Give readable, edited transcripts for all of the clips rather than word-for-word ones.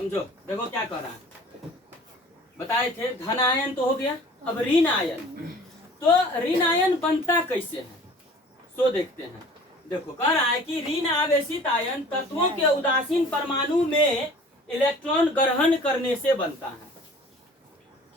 समझो, देखो क्या कर रहा है। बताए थे धन आयन तो हो गया, अब ऋण आयन। तो ऋण आयन बनता कैसे है सो देखते हैं। देखो कह रहा है कि ऋण आवेशित आयन तत्वों के उदासीन परमाणु में इलेक्ट्रॉन ग्रहण करने से बनता है।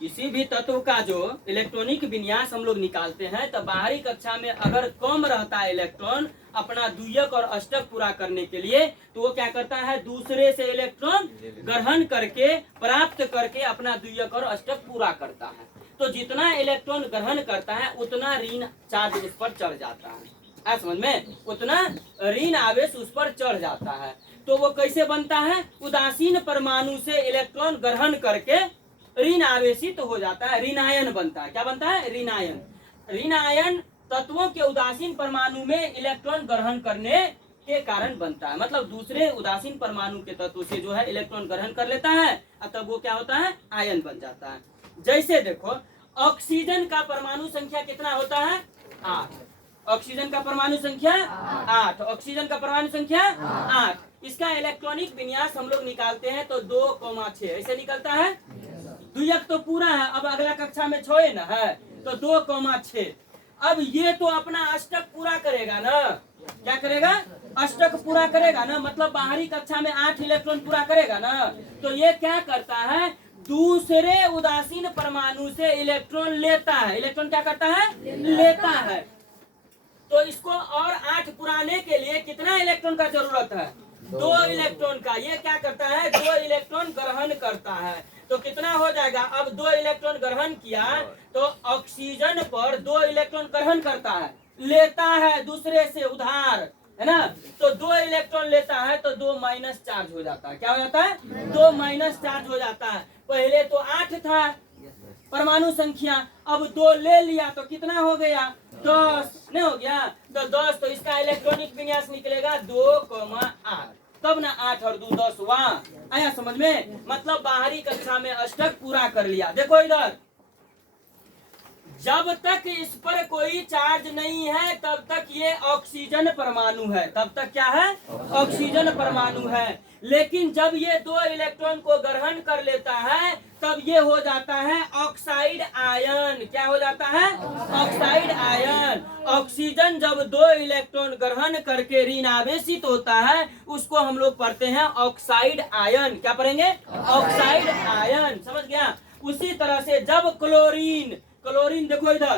किसी भी तत्व का जो इलेक्ट्रॉनिक विन्यास हम लोग निकालते हैं तो बाहरी कक्षा में अगर कम रहता है इलेक्ट्रॉन अपना द्वियक और अष्टक पूरा करने के लिए, तो वो क्या करता है, दूसरे से इलेक्ट्रॉन ग्रहण करके प्राप्त करके अपना द्वियक और अष्टक पूरा करता है। तो जितना इलेक्ट्रॉन ग्रहण करता है उतना ऋण चार्ज उस पर चढ़ जाता है। समझ में, उतना ऋण आवेश उस पर चढ़ जाता है। तो वो कैसे बनता है, उदासीन परमाणु से इलेक्ट्रॉन ग्रहण करके ऋण आवेशित हो जाता है, ऋण आयन बनता है। क्या बनता है, ऋण आयन। ऋण आयन तत्वों के उदासीन परमाणु में इलेक्ट्रॉन ग्रहण करने के कारण बनता है। मतलब दूसरे उदासीन परमाणु के तत्व से जो है इलेक्ट्रॉन ग्रहण कर लेता है, तब वो क्या होता है, आयन बन जाता है। जैसे देखो ऑक्सीजन का परमाणु संख्या कितना होता है, 8। ऑक्सीजन का परमाणु संख्या 8। ऑक्सीजन का परमाणु संख्या 8। इसका इलेक्ट्रॉनिक विन्यास हम लोग निकालते हैं तो 2,6 ऐसे निकलता है। द्वियक तो पूरा है, अब अगला कक्षा में 6 न है तो 2,6। अब ये तो अपना अष्टक पूरा करेगा ना, क्या करेगा, अष्टक पूरा करेगा ना, मतलब बाहरी कक्षा में 8 इलेक्ट्रॉन पूरा करेगा ना। तो ये क्या करता है, दूसरे उदासीन परमाणु से इलेक्ट्रॉन लेता है। इलेक्ट्रॉन क्या करता है, लेता है। तो इसको और 8 पुराने के लिए कितना इलेक्ट्रॉन का जरूरत है, 2 इलेक्ट्रॉन का। ये क्या करता है, 2 इलेक्ट्रॉन ग्रहण करता है। तो कितना हो जाएगा, अब 2 इलेक्ट्रॉन ग्रहण किया तो ऑक्सीजन पर 2 इलेक्ट्रॉन ग्रहण करता है, लेता है दूसरे से उधार, है ना। तो 2 इलेक्ट्रॉन लेता है तो 2 माइनस चार्ज हो जाता है। क्या हो जाता है, 2 माइनस चार्ज हो जाता है। पहले तो 8 था परमाणु संख्या, अब 2 ले लिया तो कितना हो गया, 10 नहीं हो गया, तो 10। तो इसका इलेक्ट्रॉनिक विन्यास निकलेगा 2,8। तब ना 8 और 2 10 वहाँ आया समझ में। मतलब बाहरी कक्षा में अष्टक पूरा कर लिया। देखो इधर, जब तक इस पर कोई चार्ज नहीं है तब तक ये ऑक्सीजन परमाणु है। तब तक क्या है, ऑक्सीजन परमाणु है। लेकिन जब ये 2 इलेक्ट्रॉन को ग्रहण कर लेता है तब ये हो जाता है ऑक्साइड आयन। क्या हो जाता है, ऑक्साइड आयन। ऑक्सीजन जब 2 इलेक्ट्रॉन ग्रहण करके ऋण आवेशित होता है उसको हम लोग पढ़ते हैं ऑक्साइड आयन। क्या पढ़ेंगे, ऑक्साइड आयन। समझ गया। उसी तरह से जब क्लोरीन, क्लोरीन देखो इधर,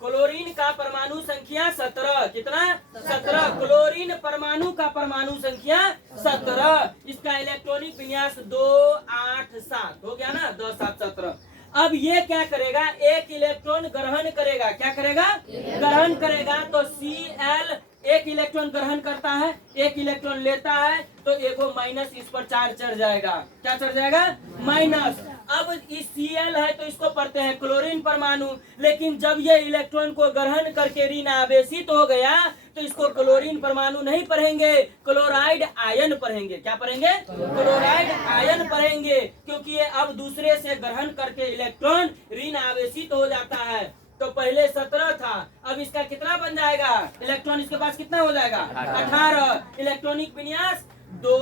क्लोरीन का परमाणु संख्या 17। कितना, 17। क्लोरीन परमाणु का परमाणु संख्या 17। इसका इलेक्ट्रॉनिक विन्यास 2 8 7 हो गया ना, 2 7 17। अब ये क्या करेगा, 1 इलेक्ट्रॉन ग्रहण करेगा। क्या करेगा, ग्रहण करेगा। तो Cl 1 इलेक्ट्रॉन ग्रहण करता है, 1 इलेक्ट्रॉन लेता है, तो एगो माइनस इस पर चार्ज चढ़ जाएगा। क्या चढ़ जाएगा, माइनस। अब इस Cl है तो इसको पढ़ते हैं क्लोरीन परमाणु। लेकिन जब ये इलेक्ट्रॉन को ग्रहण करके ऋण आवेशित हो गया तो इसको क्लोरीन परमाणु नहीं पढ़ेंगे, क्लोराइड आयन पढ़ेंगे। क्या पढ़ेंगे, क्लोराइड आयन पढ़ेंगे, क्योंकि ये अब दूसरे से ग्रहण करके इलेक्ट्रॉन ऋण आवेशित हो जाता है। तो पहले 17 था, अब इसका कितना बन जाएगा, इलेक्ट्रॉन इसके पास कितना हो जाएगा, 18। इलेक्ट्रॉनिक विन्यास 2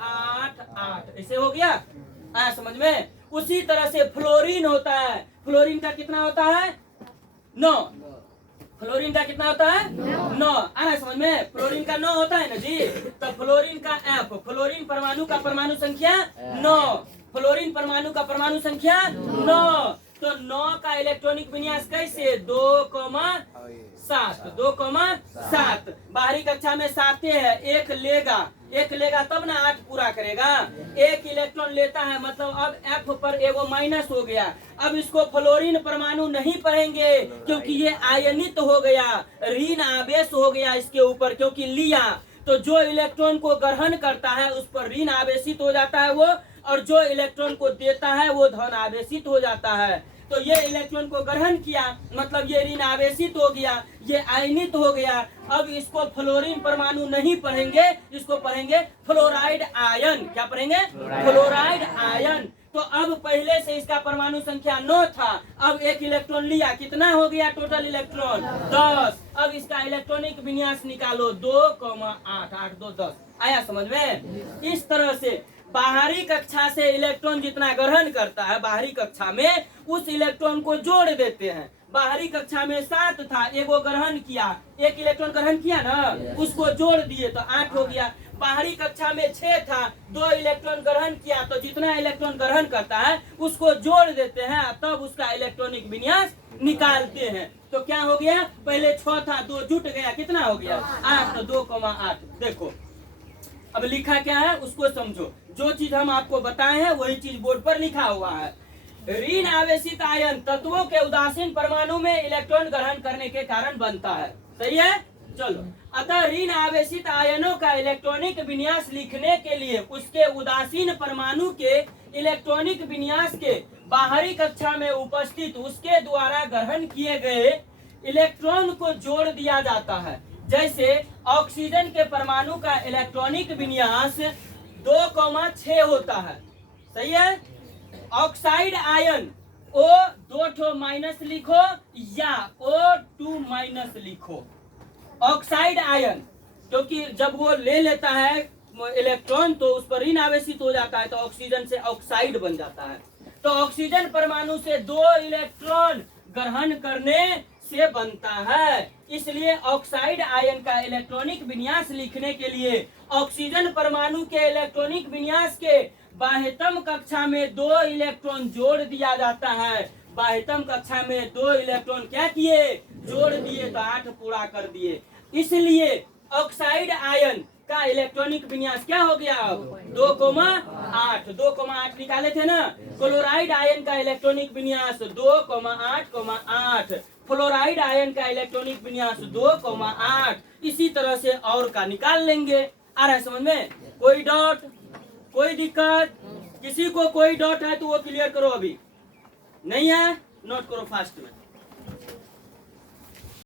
8 8 ऐसे हो गया। आया समझ में। उसी तरह से फ्लोरीन होता है। फ्लोरीन का कितना होता है, 9। फ्लोरीन का कितना होता है, 9। आया समझ में। फ्लोरीन का 9 होता है ना जी। तो फ्लोरीन का F, फ्लोरीन परमाणु का परमाणु संख्या 9। फ्लोरीन परमाणु का परमाणु संख्या 9। तो 9 का इलेक्ट्रॉनिक विन्यास कैसे, 2,7। 2,7। बाहरी कक्षा में 7 है, 1 लेगा, 1 लेगा तब ना 8 पूरा करेगा। 1 इलेक्ट्रॉन लेता है, मतलब अब F पर एगो माइनस हो गया। अब इसको फ्लोरीन परमाणु नहीं पढ़ेंगे क्योंकि ये आयनित हो गया, ऋण आवेश हो गया इसके ऊपर, क्योंकि लिया। तो जो इलेक्ट्रॉन को ग्रहण करता है उस पर ऋण आवेशित हो जाता है वो, और जो इलेक्ट्रॉन को देता है वो धन आवेशित हो जाता है। तो ये इलेक्ट्रॉन को ग्रहण किया, मतलब ये ऋण आवेशित हो गया, ये आयनित हो गया। अब इसको फ्लोरीन परमाणु नहीं पढ़ेंगे, इसको पढ़ेंगे फ्लोराइड आयन। क्या पढ़ेंगे, फ्लोराइड आयन। तो अब पहले से इसका परमाणु संख्या 9 था, अब 1 इलेक्ट्रॉन लिया, कितना हो गया टोटल इलेक्ट्रॉन, 10। अब इसका इलेक्ट्रॉनिक विन्यास निकालो, 2,8 8 2 10। आया समझ में। इस तरह से बाहरी कक्षा से इलेक्ट्रॉन जितना ग्रहण करता है, बाहरी कक्षा में उस इलेक्ट्रॉन को जोड़ देते हैं। बाहरी कक्षा में 7 था, एगो ग्रहण किया, एक इलेक्ट्रॉन ग्रहण किया ना, उसको जोड़ दिए तो 8 हो गया। बाहरी कक्षा में 6 था, 2 इलेक्ट्रॉन ग्रहण किया, तो जितना इलेक्ट्रॉन ग्रहण करता है उसको जोड़ देते हैं, तब उसका इलेक्ट्रॉनिक विन्यास निकालते हैं। तो क्या हो गया, पहले 6 था, 2 जुट गया, कितना हो गया 8, तो 2,8। देखो अब लिखा क्या है उसको समझो। जो चीज हम आपको बताए हैं वही चीज बोर्ड पर लिखा हुआ है। ऋण आवेशित आयन तत्वों के उदासीन परमाणु में इलेक्ट्रॉन ग्रहण करने के कारण बनता है। सही है, चलो। अतः ऋण आवेशित आयनों का इलेक्ट्रॉनिक विन्यास लिखने के लिए उसके उदासीन परमाणु के इलेक्ट्रॉनिक विन्यास के बाहरी कक्षा में उपस्थित उसके द्वारा ग्रहण किए गए इलेक्ट्रॉन को जोड़ दिया जाता है। जैसे ऑक्सीजन के परमाणु का इलेक्ट्रॉनिक विन्यास 2,6 होता है। सही है। ऑक्साइड आयन O2- लिखो या O2- लिखो। ऑक्साइड आयन क्योंकि जब वो ले लेता है इलेक्ट्रॉन तो उस पर ऋण आवेशित हो जाता है, तो ऑक्सीजन से ऑक्साइड बन जाता है। तो ऑक्सीजन परमाणु से 2 इलेक्ट्रॉन ग्रहण करने से बनता है। इसलिए ऑक्साइड आयन का इलेक्ट्रॉनिक विन्यास लिखने के लिए ऑक्सीजन परमाणु के इलेक्ट्रॉनिक विन्यास के बाह्यतम कक्षा में 2 इलेक्ट्रॉन जोड़ दिया जाता है। बाह्यतम कक्षा में 2 इलेक्ट्रॉन क्या किए, जोड़ दिए, तो 8 पूरा कर दिए। इसलिए ऑक्साइड आयन का इलेक्ट्रॉनिक विन्यास क्या हो गया, 2,8। 2,8 निकाले थे ना। क्लोराइड आयन का इलेक्ट्रॉनिक विन्यास 2,8,8। फ्लोराइड आयन का इलेक्ट्रॉनिक विन्यास 2,8। इसी तरह से और का निकाल लेंगे। आ रहा है समझ में? कोई डॉट, कोई दिक्कत? किसी को कोई डॉट है तो वो क्लियर करो, अभी नहीं है नोट करो फास्ट में।